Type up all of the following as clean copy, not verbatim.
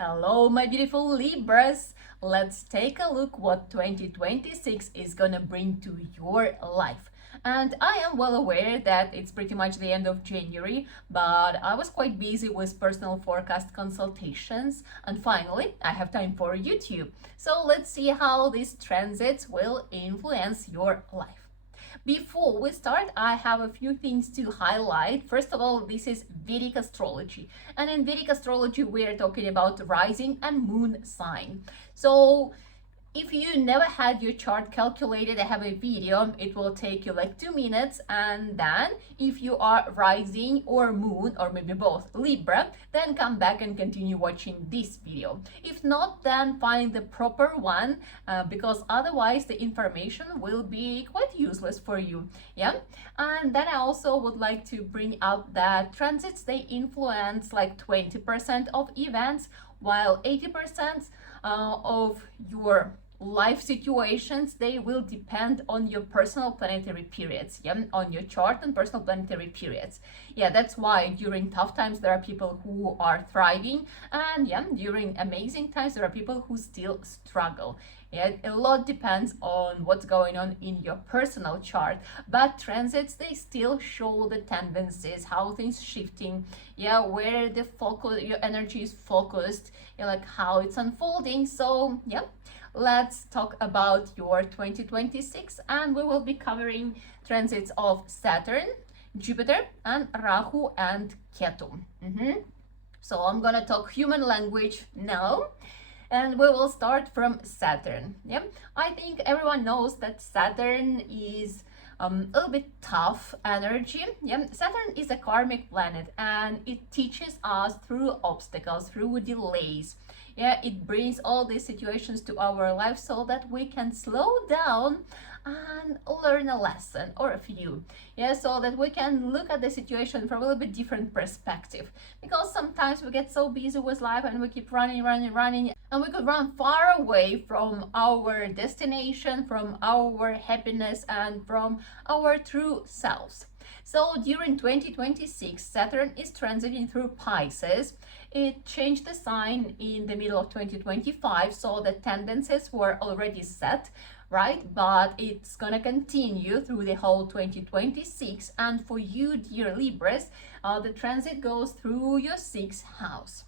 Hello, my beautiful Libras. Let's take a look what 2026 is gonna bring to your life. And I am well aware that it's pretty much the end of January, but I was quite busy with personal forecast consultations, and finally, I have time for YouTube. So let's see how these transits will influence your life. Before we start, I have a few things to highlight. First of all, this is Vedic astrology. And in Vedic astrology, we're talking about rising and moon sign. So if you never had your chart calculated, I have a video. It will take you like 2 minutes. And then if you are rising or moon, or maybe both Libra, then come back and continue watching this video. If not, then find the proper one, because otherwise the information will be quite useless for you. Yeah. And then I also would like to bring out that transits, they influence like 20% of events, while 80% of your life situations, they will depend on your personal planetary periods, yeah, on your chart and personal planetary periods. Yeah, that's why during tough times there are people who are thriving, and yeah, during amazing times there are people who still struggle. Yeah, a lot depends on what's going on in your personal chart, but transits, they still show the tendencies, how things shifting, yeah, where the focus, your energy is focused, yeah, like how it's unfolding. So yeah, let's talk about your 2026, and we will be covering transits of Saturn, Jupiter, and Rahu and Ketu. So I'm gonna talk human language now, and we will start from Saturn. Yeah, I think everyone knows that Saturn is a little bit tough energy. Yeah, Saturn is a karmic planet, and it teaches us through obstacles, through delays. Yeah, it brings all these situations to our life so that we can slow down and learn a lesson or a few. Yeah, so that we can look at the situation from a little bit different perspective. Because sometimes we get so busy with life and we keep running, and we could run far away from our destination, from our happiness, and from our true selves. So during 2026, Saturn is transiting through Pisces. It changed the sign in the middle of 2025, so the tendencies were already set, right? But it's gonna continue through the whole 2026. And for you, dear Libras, the transit goes through your 6th house.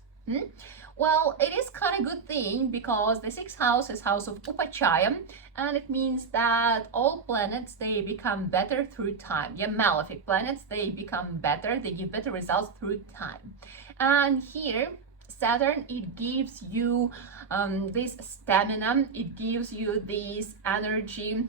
Well, it is kind of good thing because the 6th house is house of Upachaya, and it means that all planets, they become better through time. Yeah, malefic planets, they become better, they give better results through time. And here, Saturn, it gives you this stamina, it gives you this energy,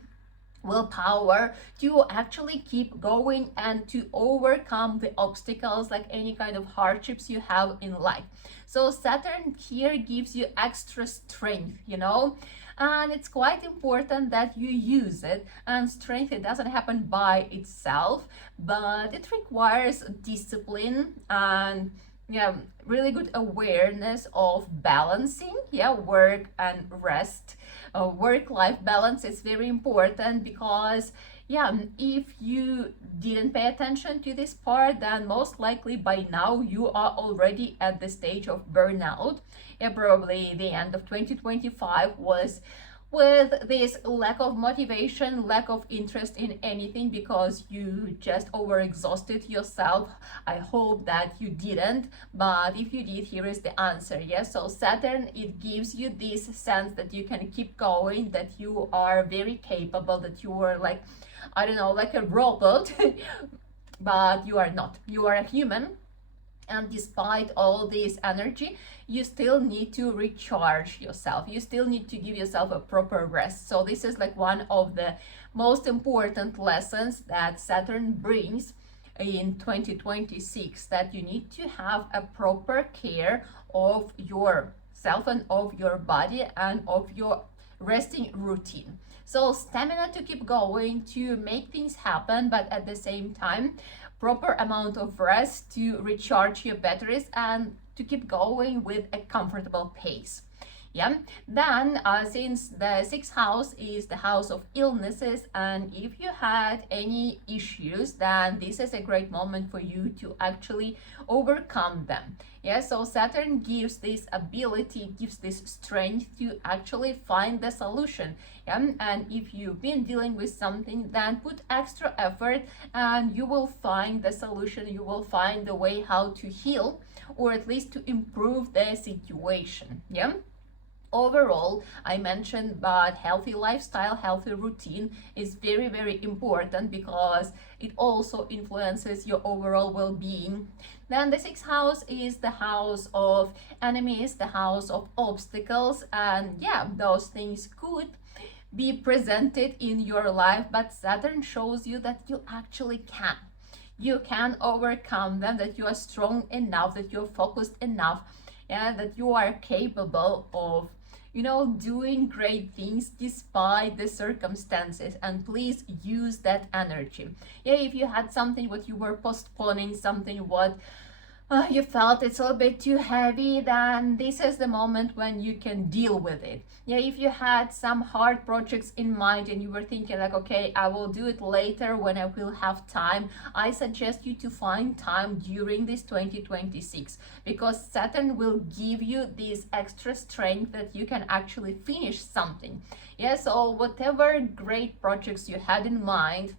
willpower to actually keep going and to overcome the obstacles, like any kind of hardships you have in life. So Saturn here gives you extra strength, you know, and it's quite important that you use it. And strength, it doesn't happen by itself, but it requires discipline and yeah, really good awareness of balancing, yeah, work and rest. Work-life balance is very important because yeah, if you didn't pay attention to this part, then most likely by now you are already at the stage of burnout. Yeah, probably the end of 2025 was with this lack of motivation, lack of interest in anything because you just overexhausted yourself. I hope that you didn't, but if you did, here is the answer. Yes, so Saturn, it gives you this sense that you can keep going, that you are very capable, that you are like, I don't know, like a robot, but you are not. You are a human. And despite all this energy, you still need to recharge yourself. You still need to give yourself a proper rest. So this is like one of the most important lessons that Saturn brings in 2026, that you need to have a proper care of yourself and of your body and of your resting routine. So stamina to keep going, to make things happen, but at the same time, proper amount of rest to recharge your batteries and to keep going with a comfortable pace. Yeah, then since the sixth house is the house of illnesses, and if you had any issues, then this is a great moment for you to actually overcome them. Yeah, so Saturn gives this ability, gives this strength to actually find the solution. Yeah, and if you've been dealing with something, then put extra effort and you will find the solution, you will find the way how to heal, or at least to improve the situation. Yeah. Overall, I mentioned, but healthy lifestyle, healthy routine is very, very important because it also influences your overall well-being. Then the sixth house is the house of enemies, the house of obstacles, and yeah, those things could be presented in your life, but Saturn shows you that you actually can. You can overcome them, that you are strong enough, that you're focused enough, and that you are capable of doing great things despite the circumstances. And please use that energy. Yeah, if you had something what you were postponing, something what you felt it's a little bit too heavy, then this is the moment when you can deal with it. Yeah, if you had some hard projects in mind and you were thinking like, okay, I will do it later when I will have time, I suggest you to find time during this 2026, because Saturn will give you this extra strength that you can actually finish something. Yeah, so whatever great projects you had in mind,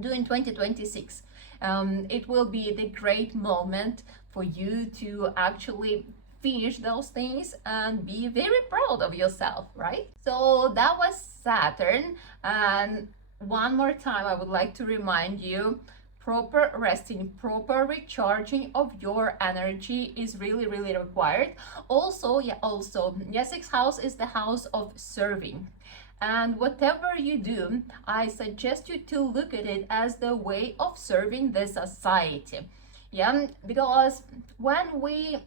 do in 2026. It will be the great moment for you to actually finish those things and be very proud of yourself, right? So that was Saturn. And one more time, I would like to remind you, proper resting, proper recharging of your energy is really, really required. Also, sixth house is the house of serving. And whatever you do, I suggest you to look at it as the way of serving the society. Yeah, because when we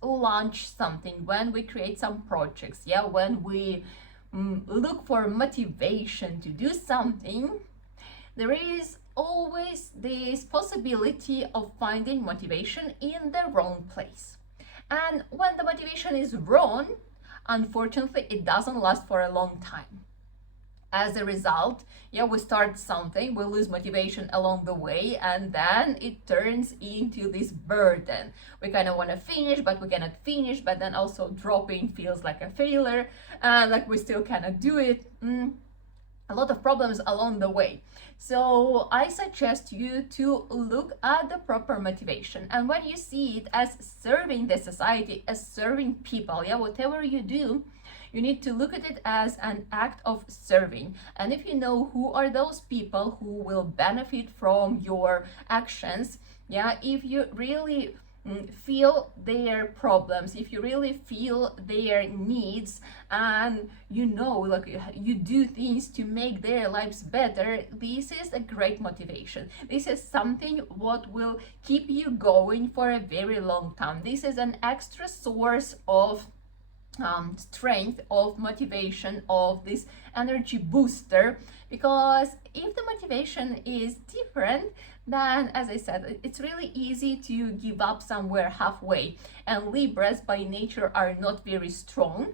launch something, when we create some projects, yeah, when we look for motivation to do something, there is always this possibility of finding motivation in the wrong place. And when the motivation is wrong, unfortunately, it doesn't last for a long time. As a result, yeah, we start something, we lose motivation along the way, and then it turns into this burden. We kind of want to finish, but we cannot finish, but then also dropping feels like a failure, and like we still cannot do it. A lot of problems along the way. So I suggest you to look at the proper motivation, and when you see it as serving the society, as serving people, yeah, whatever you do, you need to look at it as an act of serving. And if you know who are those people who will benefit from your actions, yeah, if you really feel their problems, if you really feel their needs, and like you do things to make their lives better, this is a great motivation. This is something what will keep you going for a very long time. This is an extra source of strength, of motivation, of this energy booster, because if the motivation is different, then, as I said, it's really easy to give up somewhere halfway. And Libras by nature are not very strong.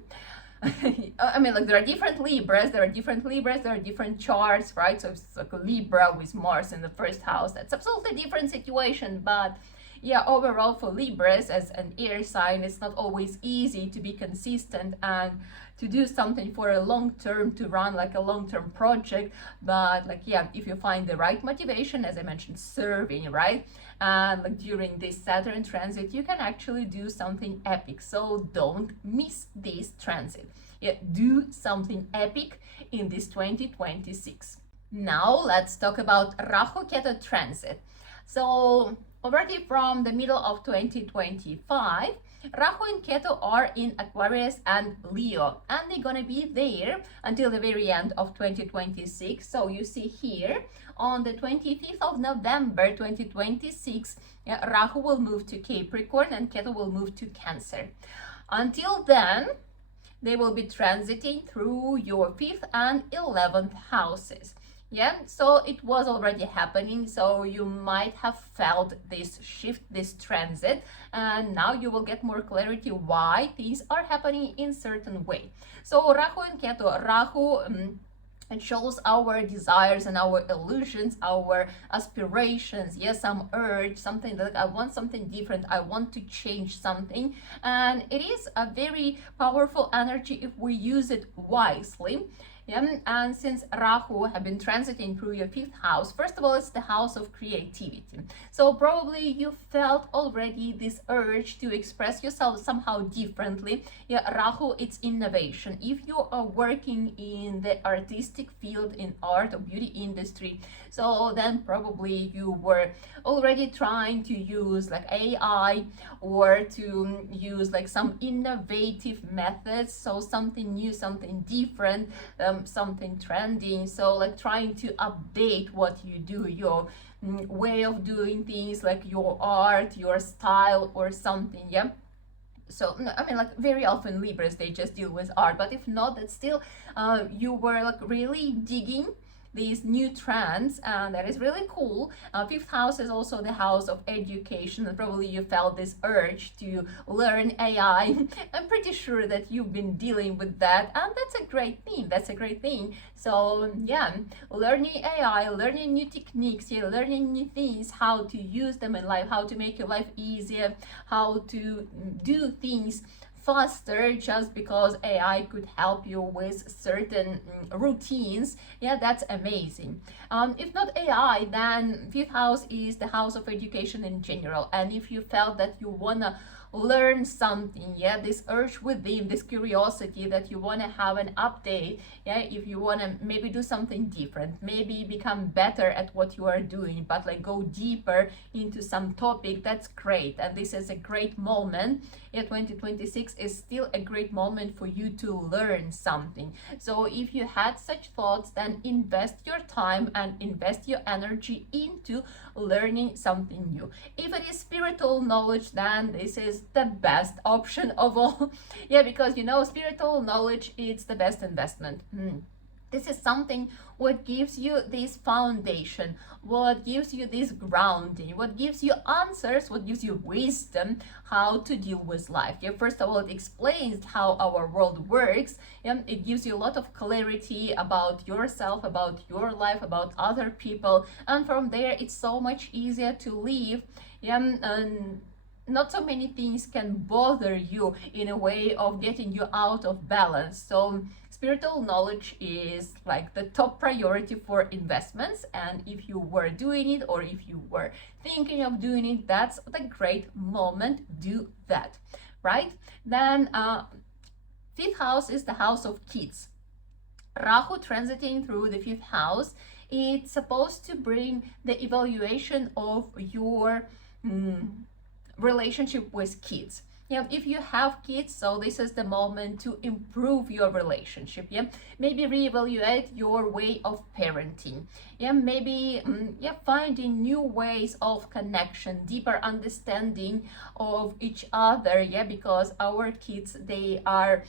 I mean, like, there are different Libras, there are different charts, right? So it's like a Libra with Mars in the first house. That's absolutely different situation, but yeah, overall for Libras as an air sign, it's not always easy to be consistent and to do something for a long term, to run like a long-term project. But like, yeah, if you find the right motivation, as I mentioned, serving, right? And like during this Saturn transit, you can actually do something epic. So don't miss this transit. Yeah, do something epic in this 2026. Now let's talk about Rahu Ketu transit. So already from the middle of 2025, Rahu and Ketu are in Aquarius and Leo, and they're gonna be there until the very end of 2026. So you see here on the 25th of November 2026, Rahu will move to Capricorn and Ketu will move to Cancer. Until then, they will be transiting through your 5th and 11th houses. Yeah, so it was already happening, so you might have felt this shift, this transit, and now you will get more clarity why things are happening in certain way. So Rahu and Ketu, Rahu it shows our desires and our illusions, our aspirations, yes, some urge, something that I want something different, I want to change something. And it is a very powerful energy if we use it wisely. Yeah, and since Rahu have been transiting through your fifth house, first of all, it's the house of creativity. So probably you felt already this urge to express yourself somehow differently. Yeah, Rahu, it's innovation. If you are working in the artistic field, in art or beauty industry, so then probably you were already trying to use like AI or to use like some innovative methods, so something new, something different, something trending, so like trying to update what you do, your way of doing things, like your art, your style or something. Yeah, so I mean, like very often Libras, they just deal with art, but if not, that still you were like really digging these new trends, and that is really cool. Fifth house is also the house of education, and probably you felt this urge to learn AI. I'm pretty sure that you've been dealing with that, and that's a great thing. That's a great thing. So yeah, learning AI, learning new techniques, yeah, learning new things, how to use them in life, how to make your life easier, how to do things faster just because AI could help you with certain routines. Yeah, that's amazing. If not AI, then fifth house is the house of education in general. And if you felt that you wanna learn something, yeah, this urge within, this curiosity that you want to have an update, yeah, if you want to maybe do something different, maybe become better at what you are doing, but like go deeper into some topic, that's great. And this is a great moment. Yeah, 2026 is still a great moment for you to learn something. So if you had such thoughts, then invest your time and invest your energy into learning something new. If it is spiritual knowledge, then this is the best option of all. Yeah, because you know, spiritual knowledge, it's the best investment. This is something what gives you this foundation, what gives you this grounding, what gives you answers, what gives you wisdom how to deal with life. Yeah, first of all, it explains how our world works. Yeah, it gives you a lot of clarity about yourself, about your life, about other people, and from there it's so much easier to live. Yeah, and not so many things can bother you in a way of getting you out of balance. So spiritual knowledge is like the top priority for investments, and if you were doing it or if you were thinking of doing it, that's the great moment. Do that, right? Then fifth house is the house of kids. Rahu transiting through the fifth house, it's supposed to bring the evaluation of your relationship with kids. Yeah, if you have kids, so this is the moment to improve your relationship. Yeah, maybe reevaluate your way of parenting. Yeah, maybe finding new ways of connection, deeper understanding of each other. Yeah, because our kids, they are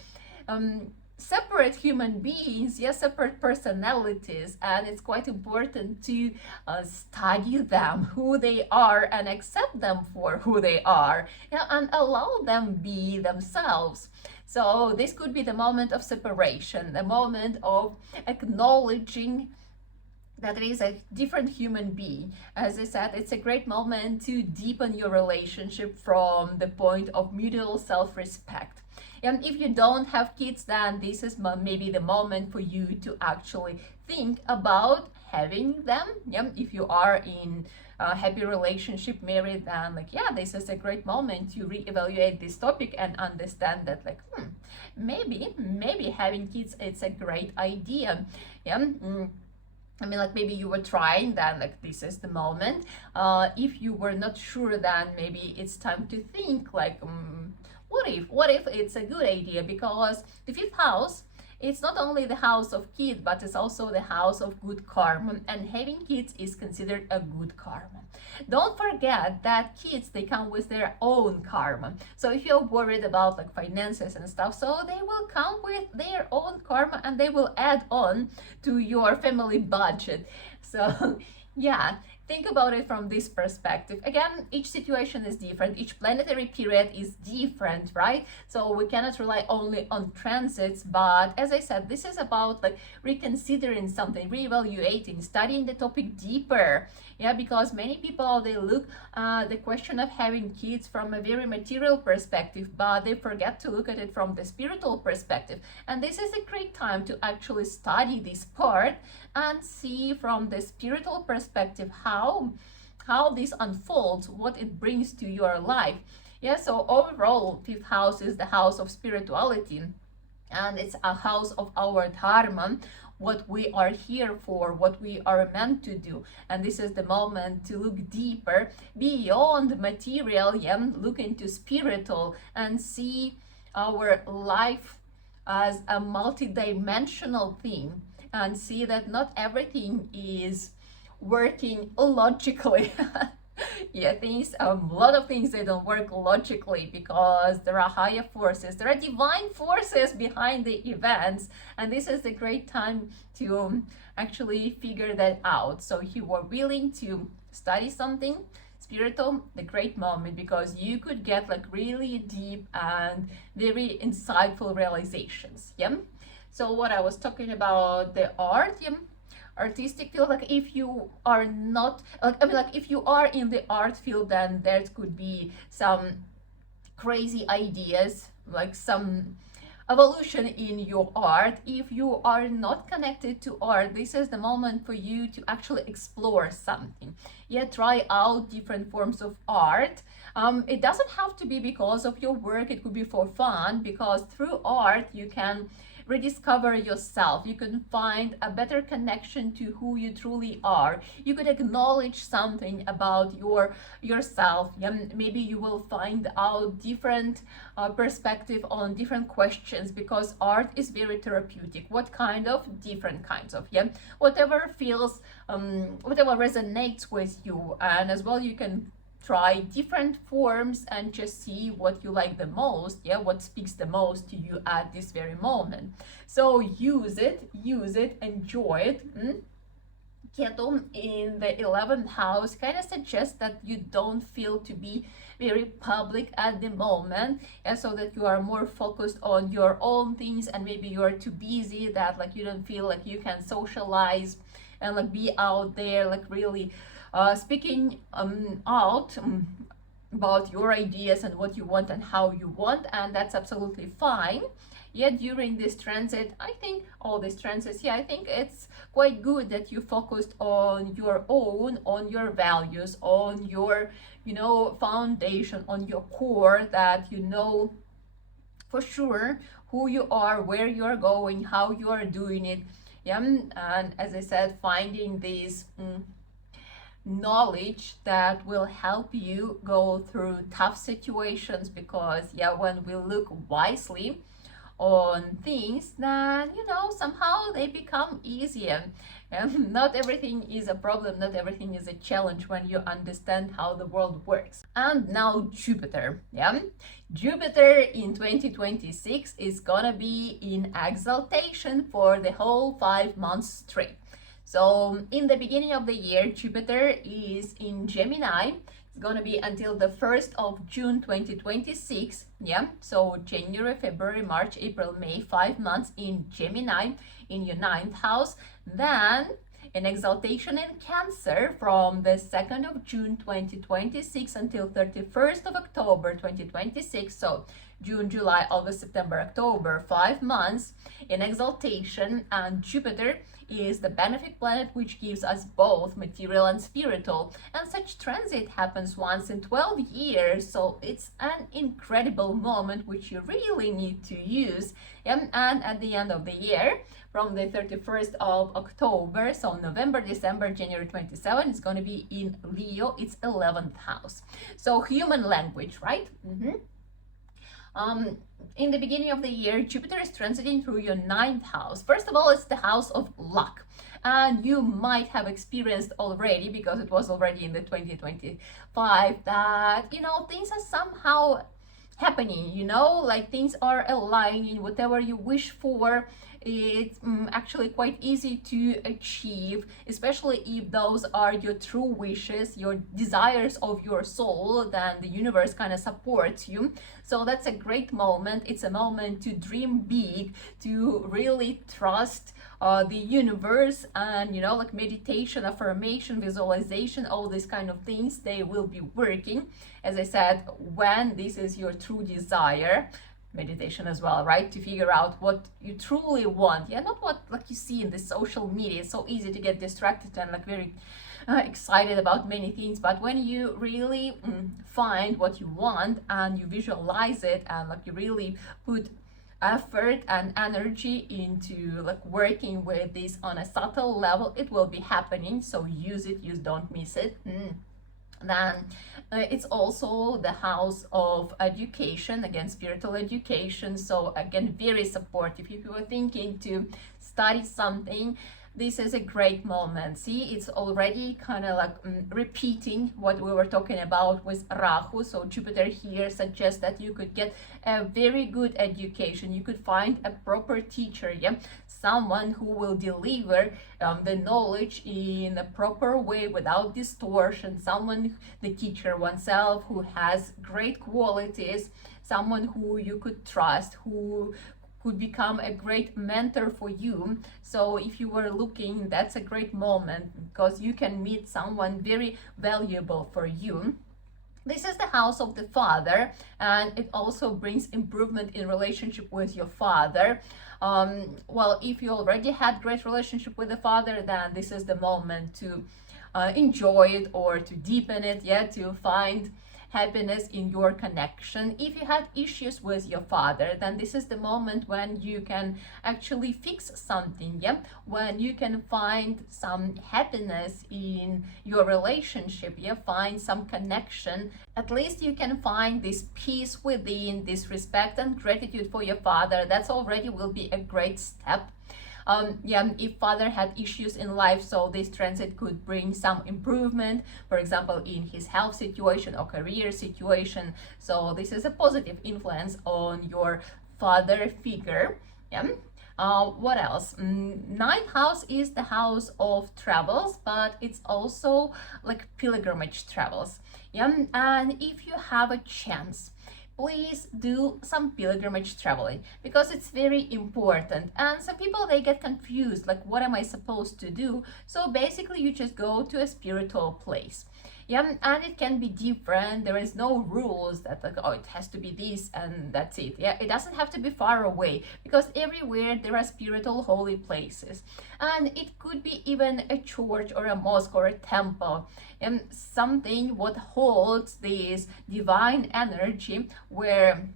separate human beings, yes, separate personalities, and it's quite important to study them, who they are, and accept them for who they are, yeah, and allow them be themselves. So this could be the moment of separation, the moment of acknowledging that it is a different human being. As I said, it's a great moment to deepen your relationship from the point of mutual self-respect. And if you don't have kids, then this is maybe the moment for you to actually think about having them. Yeah, if you are in a happy relationship, married, then like, yeah, this is a great moment to reevaluate this topic and understand that like, maybe having kids, it's a great idea. Yeah. I mean, like maybe you were trying, then like this is the moment. If you were not sure, then maybe it's time to think like, what if it's a good idea? Because the fifth house, it's not only the house of kids, but it's also the house of good karma, and having kids is considered a good karma. Don't forget that kids, they come with their own karma. So if you're worried about like finances and stuff, so they will come with their own karma and they will add on to your family budget. So yeah, think about it from this perspective. Again, each situation is different, each planetary period is different, right? So we cannot rely only on transits, but as I said, this is about like reconsidering something, reevaluating, studying the topic deeper. Yeah, because many people, they look at the question of having kids from a very material perspective, but they forget to look at it from the spiritual perspective. And this is a great time to actually study this part and see from the spiritual perspective how this unfolds, what it brings to your life. Yeah, so overall, fifth house is the house of spirituality, and it's a house of our dharma, what we are here for, what we are meant to do. And this is the moment to look deeper beyond material, yeah, look into spiritual and see our life as a multidimensional thing, and see that not everything is working logically. Yeah, a lot of things, they don't work logically, because there are higher forces, there are divine forces behind the events, and this is a great time to actually figure that out. So if you are willing to study something spiritual, the great moment, because you could get like really deep and very insightful realizations. Yeah, so what I was talking about, the art, yeah, artistic field, like if you are not, like if you are in the art field, then there could be some crazy ideas, like some evolution in your art. If you are not connected to art, this is the moment for you to actually explore something. Yeah, try out different forms of art. It doesn't have to be because of your work, it could be for fun, because through art you can rediscover yourself, you can find a better connection to who you truly are, you could acknowledge something about yourself. Yeah, maybe you will find out different perspective on different questions, because art is very therapeutic. What kind of? Different kinds of, yeah, whatever feels, whatever resonates with you. And as well, you can try different forms and just see what you like the most, yeah, what speaks the most to you at this very moment. So use it, enjoy it. Ketu in the 11th house kind of suggests that you don't feel to be very public at the moment, and so that you are more focused on your own things, and maybe you are too busy that like you don't feel like you can socialize and like be out there like really speaking out about your ideas and what you want and how you want, and that's absolutely fine. Yet during this transit, I think all these transits, yeah, I think it's quite good that you focused on your own, on your values, on your, foundation, on your core, that you know for sure who you are, where you're going, how you are doing it. Yeah, and as I said, finding these knowledge that will help you go through tough situations, because yeah, when we look wisely on things, then somehow they become easier. And not everything is a problem, not everything is a challenge when you understand how the world works. And now Jupiter, yeah, Jupiter in 2026 is gonna be in exaltation for the whole 5 months straight. So in the beginning of the year, Jupiter is in Gemini. It's going to be until the 1st of June 2026. Yeah, so January, February, March, April, May, 5 months in Gemini in your 9th house. Then in exaltation in Cancer from the 2nd of June 2026 until 31st of October 2026. So June, July, August, September, October, 5 months in exaltation. And Jupiter is the benefic planet, which gives us both material and spiritual, and such transit happens once in 12 years, so it's an incredible moment which you really need to use. And at the end of the year, from the 31st of October, so November, December, January 27, it's going to be in Leo, it's 11th house. So human language, right? In the beginning of the year, Jupiter is transiting through your ninth house. First of all, it's the house of luck. And you might have experienced already, because it was already in the 2025, that, things are somehow happening, like things are aligning, whatever you wish for. It's actually quite easy to achieve, especially if those are your true wishes, your desires of your soul. Then the universe kind of supports you. So that's a great moment. It's a moment to dream big, to really trust the universe, and like meditation, affirmation, visualization, all these kind of things, they will be working, as I said, when this is your true desire. Meditation as well, right? To figure out what you truly want. Yeah, not what like you see in the social media. It's so easy to get distracted and like very excited about many things, but when you really find what you want and you visualize it, and like you really put effort and energy into like working with this on a subtle level, it will be happening. So use it, don't miss it. Then it's also the house of education, again, spiritual education. So again, very supportive. If you are thinking to study something, this is a great moment. See, it's already kind of like repeating what we were talking about with Rahu. So Jupiter here suggests that you could get a very good education. You could find a proper teacher, yeah, someone who will deliver the knowledge in a proper way without distortion. Someone, the teacher oneself, who has great qualities, someone who you could trust, who could become a great mentor for you. So if you were looking, that's a great moment, because you can meet someone very valuable for you. This is the house of the father, and it also brings improvement in relationship with your father. Well, if you already had great relationship with the father, then this is the moment to enjoy it or to deepen it, yeah, to find happiness in your connection. If you had issues with your father, then this is the moment when you can actually fix something, yeah, when you can find some happiness in your relationship, yeah, find some connection. At least you can find this peace within, this respect and gratitude for your father. That's already will be a great step. If father had issues in life, so this transit could bring some improvement, for example, in his health situation or career situation. So this is a positive influence on your father figure. What else? Ninth house is the house of travels, but it's also like pilgrimage travels. And if you have a chance, please do some pilgrimage traveling, because it's very important. And some people, they get confused, like, what am I supposed to do? So basically you just go to a spiritual place, and it can be different. There is no rules that like, oh, it has to be this and that's it. It doesn't have to be far away, because everywhere there are spiritual holy places, and it could be even a church or a mosque or a temple, and something what holds this divine energy, where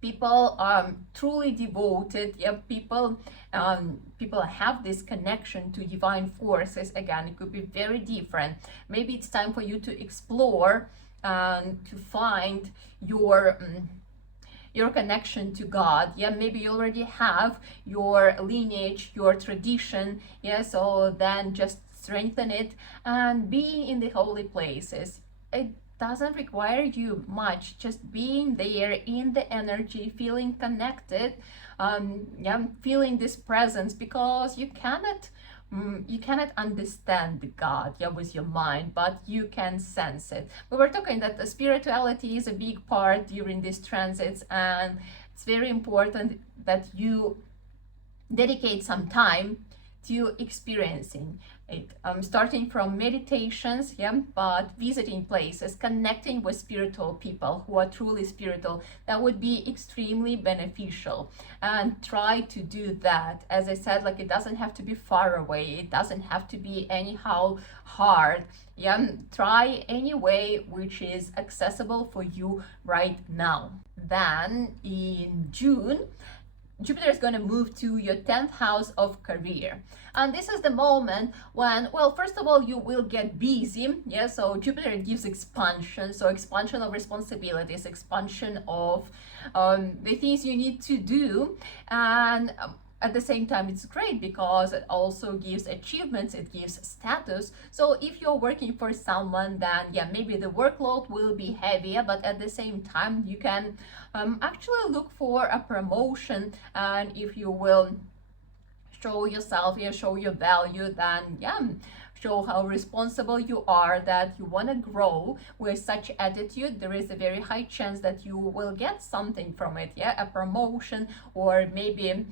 people are truly devoted. People have this connection to divine forces. Again, it could be very different. Maybe it's time for you to explore and to find your connection to God. Maybe you already have your lineage, your tradition, so then just strengthen it and be in the holy places. It doesn't require you much, just being there in the energy, feeling connected, feeling this presence, because you cannot understand God with your mind, but you can sense it. We were talking that the spirituality is a big part during these transits, and it's very important that you dedicate some time to experiencing it, starting from meditations, but visiting places, connecting with spiritual people who are truly spiritual. That would be extremely beneficial, and try to do that. As I said, like, it doesn't have to be far away, it doesn't have to be anyhow hard. Try any way which is accessible for you right now. Then in June, Jupiter is going to move to your 10th house of career. And this is the moment when, well, first of all, you will get busy. Yeah, so Jupiter gives expansion. So expansion of responsibilities, expansion of the things you need to do. And at the same time, it's great because it also gives achievements, it gives status. So if you're working for someone, then yeah, maybe the workload will be heavier, but at the same time, you can actually look for a promotion. And if you will show yourself, yeah, show your value, then yeah, show how responsible you are, that you want to grow with such attitude, there is a very high chance that you will get something from it. Yeah, a promotion, or maybe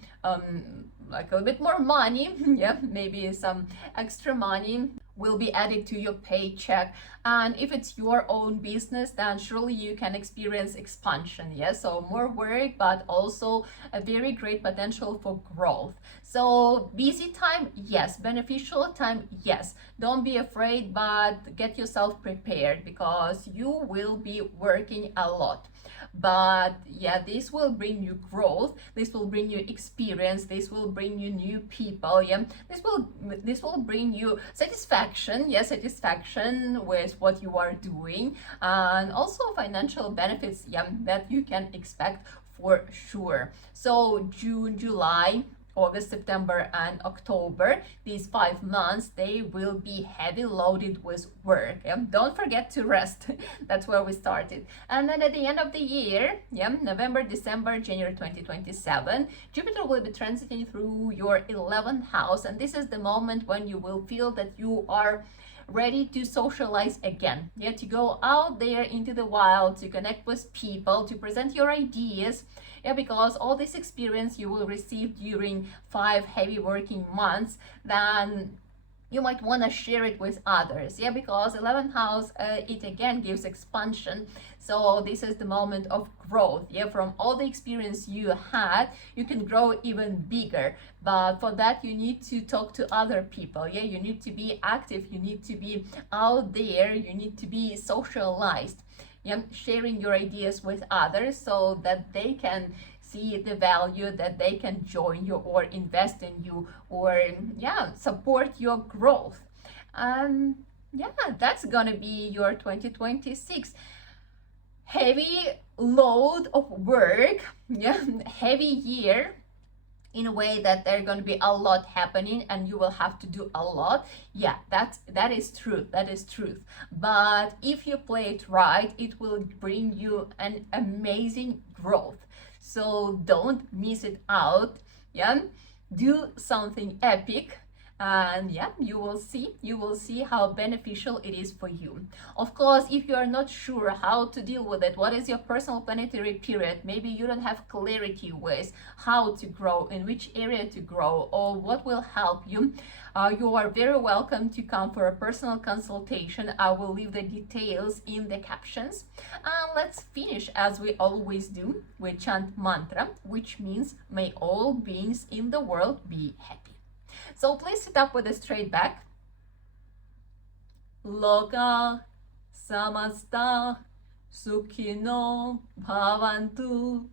like a little bit more money. Yeah, maybe some extra money will be added to your paycheck. And if it's your own business, then surely you can experience expansion. Yeah, so more work, but also a very great potential for growth. So busy time, yes. Beneficial time, yes. Don't be afraid, but get yourself prepared because you will be working a lot. But yeah, this will bring you growth, this will bring you experience, this will bring you new people. Yeah, this will bring you satisfaction. Yeah, satisfaction with what you are doing, and also financial benefits, yeah, that you can expect for sure. So June, July, August, September, and October, these 5 months, they will be heavy loaded with work. Yeah? Don't forget to rest. That's where we started. And then at the end of the year, yeah, November, December, January 2027, Jupiter will be transiting through your 11th house. And this is the moment when you will feel that you are ready to socialize again. Yeah, to go out there into the wild, to connect with people, to present your ideas. Yeah, because all this experience you will receive during 5 heavy working months, then you might want to share it with others. Yeah, because 11th house, it again gives expansion. So this is the moment of growth. Yeah, from all the experience you had, you can grow even bigger. But for that, you need to talk to other people. Yeah, you need to be active, you need to be out there, you need to be socialized. Yeah, sharing your ideas with others so that they can see the value, that they can join you or invest in you, or yeah, support your growth. Yeah, that's gonna be your 2026 heavy load of work. Yeah, heavy year, in a way that there's going to be a lot happening and you will have to do a lot. Yeah, that is truth. That is truth. But if you play it right, it will bring you an amazing growth. So don't miss it out. Yeah, do something epic, and yeah, you will see how beneficial it is for you. Of course, if you are not sure how to deal with it, what is your personal planetary period, maybe you don't have clarity with how to grow, in which area to grow, or what will help you, you are very welcome to come for a personal consultation. I will leave the details in the captions. And let's finish as we always do with chant mantra, which means may all beings in the world be happy. So please sit up with a straight back. Loka samasta sukhino bhavantu.